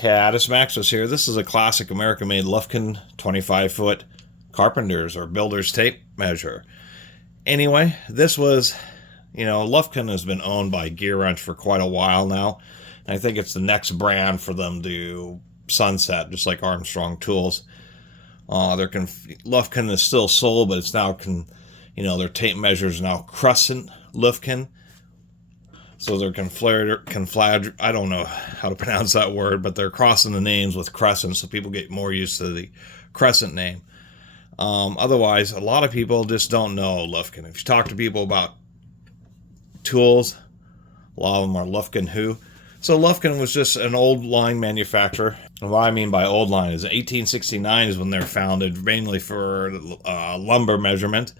Catus Maximus here. This is a classic American-made Lufkin 25-foot carpenter's or builder's tape measure. Anyway, this was, Lufkin has been owned by Gear Wrench for quite a while now. And I think it's the next brand for them to sunset, just like Armstrong Tools. Lufkin is still sold, but it's now, their tape measure is now Crescent Lufkin. So they're I don't know how to pronounce that word, but they're crossing the names with Crescent, so people get more used to the Crescent name. Otherwise, a lot of people just don't know Lufkin. If you talk to people about tools, a lot of them are Lufkin who. So Lufkin was just an old line manufacturer. And what I mean by old line is 1869 is when they're founded, mainly for lumber measurement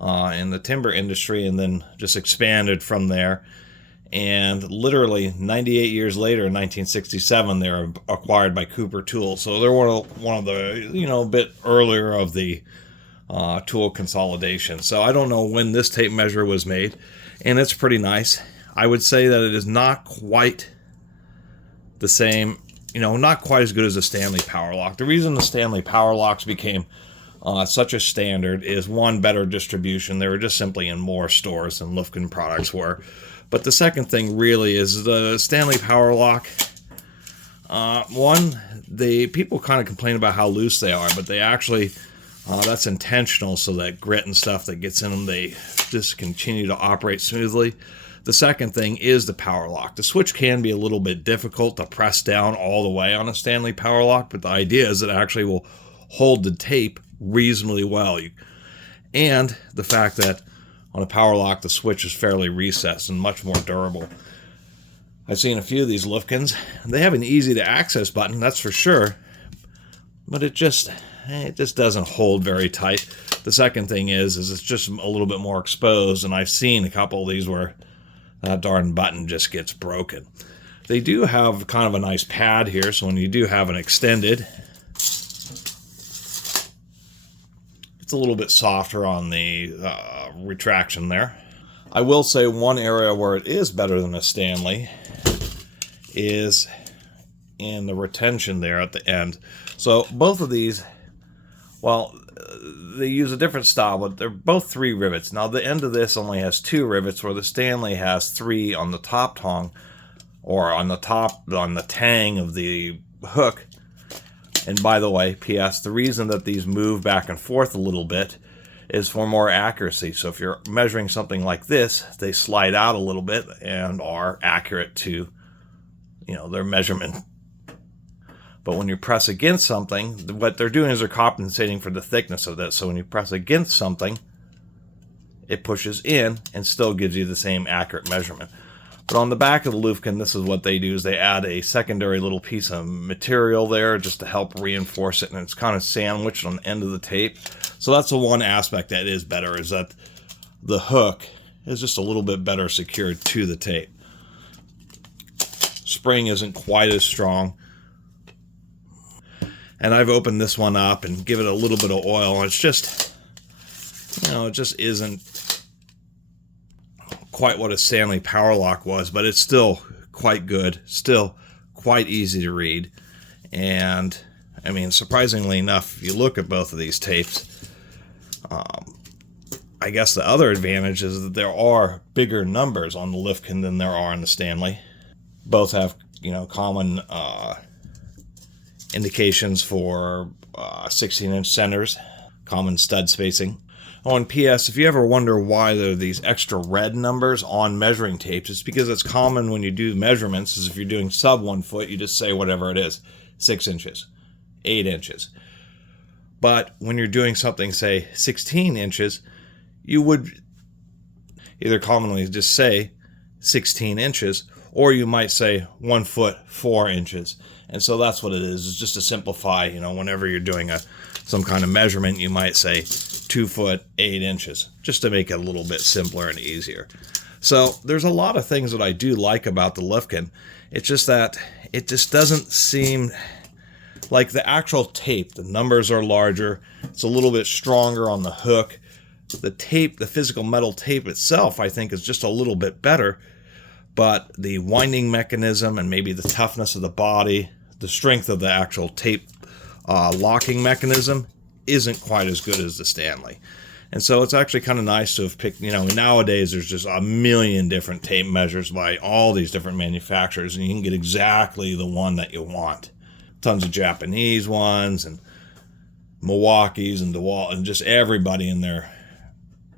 in the timber industry, and then just expanded from there. And literally 98 years later, in 1967, they were acquired by Cooper Tools. So they're one of the, a bit earlier of the tool consolidation. So I don't know when this tape measure was made, and it's pretty nice. I would say that it is not quite the same, not quite as good as the Stanley Power Lock. The reason the Stanley Power Locks became such a standard is, one, better distribution. They were just simply in more stores than Lufkin products were. But the second thing really is the Stanley Power Lock. People kind of complain about how loose they are, but they actually, that's intentional so that grit and stuff that gets in them, they just continue to operate smoothly. The second thing is the power lock. The switch can be a little bit difficult to press down all the way on a Stanley Power Lock, but the idea is it actually will hold the tape reasonably well. And the fact that on a power lock, the switch is fairly recessed and much more durable. I've seen a few of these Lufkins. They have an easy to access button, that's for sure, but it just doesn't hold very tight. The second thing is it's just a little bit more exposed, and I've seen a couple of these where that darn button just gets broken. They do have kind of a nice pad here, so when you do have an extended, it's a little bit softer on the retraction there. I will say one area where it is better than a Stanley is in the retention there at the end. So both of these, well, they use a different style, but they're both 3 rivets. Now the end of this only has 2 rivets, where the Stanley has 3 on the top tongue, or on the tang of the hook. And by the way, P.S., the reason that these move back and forth a little bit is for more accuracy. So if you're measuring something like this, they slide out a little bit and are accurate to, their measurement. But when you press against something, what they're doing is they're compensating for the thickness of this. So when you press against something, it pushes in and still gives you the same accurate measurement. But on the back of the Lufkin, this is what they do, is they add a secondary little piece of material there just to help reinforce it, and it's kind of sandwiched on the end of the tape. So that's the one aspect that is better, is that the hook is just a little bit better secured to the tape. Spring isn't quite as strong. And I've opened this one up and give it a little bit of oil, and it's just, it just isn't quite what a Stanley Power Lock was, but it's still quite good, still quite easy to read. And I mean, surprisingly enough, if you look at both of these tapes, I guess the other advantage is that there are bigger numbers on the Lufkin than there are on the Stanley. Both have, common indications for 16-inch centers, common stud spacing. Oh, and P.S., if you ever wonder why there are these extra red numbers on measuring tapes, it's because it's common when you do measurements, is if you're doing sub 1 foot, you just say whatever it is, 6 inches, 8 inches. But when you're doing something, say, 16 inches, you would either commonly just say 16 inches, or you might say 1 foot, 4 inches. And so that's what it is. It's just to simplify, whenever you're doing some kind of measurement, you might say 2 foot, 8 inches, just to make it a little bit simpler and easier. So there's a lot of things that I do like about the Lufkin. It's just that it just doesn't seem like the actual tape. The numbers are larger. It's a little bit stronger on the hook. The tape, the physical metal tape itself, I think is just a little bit better. But the winding mechanism and maybe the toughness of the body, the strength of the actual tape locking mechanism isn't quite as good as the Stanley. And so it's actually kind of nice to have picked, you know, nowadays there's just a million different tape measures by all these different manufacturers, and you can get exactly the one that you want. Tons of Japanese ones, and Milwaukee's, and DeWalt, and just everybody and their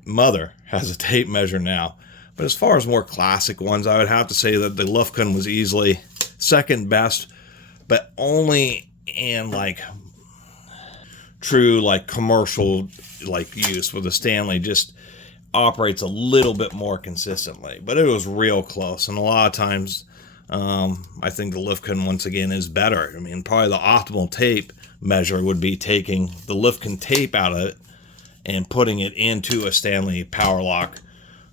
mother has a tape measure now. But as far as more classic ones, I would have to say that the Lufkin was easily second best, but only in like true like commercial like use, where the Stanley just operates a little bit more consistently. But it was real close, and a lot of times I think the Lufkin once again is better. I mean, probably the optimal tape measure would be taking the Lufkin tape out of it and putting it into a Stanley power lock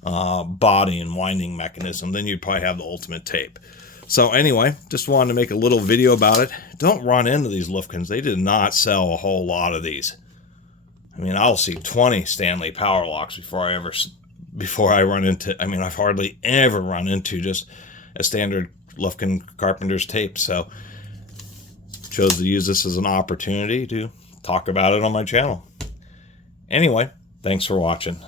body and winding mechanism. Then you'd probably have the ultimate tape. So anyway, just wanted to make a little video about it. Don't run into these Lufkins. They did not sell a whole lot of these. I mean, I'll see 20 Stanley power locks before I run into, I mean, I've hardly ever run into just a standard Lufkin Carpenter's tape. So chose to use this as an opportunity to talk about it on my channel. Anyway, thanks for watching.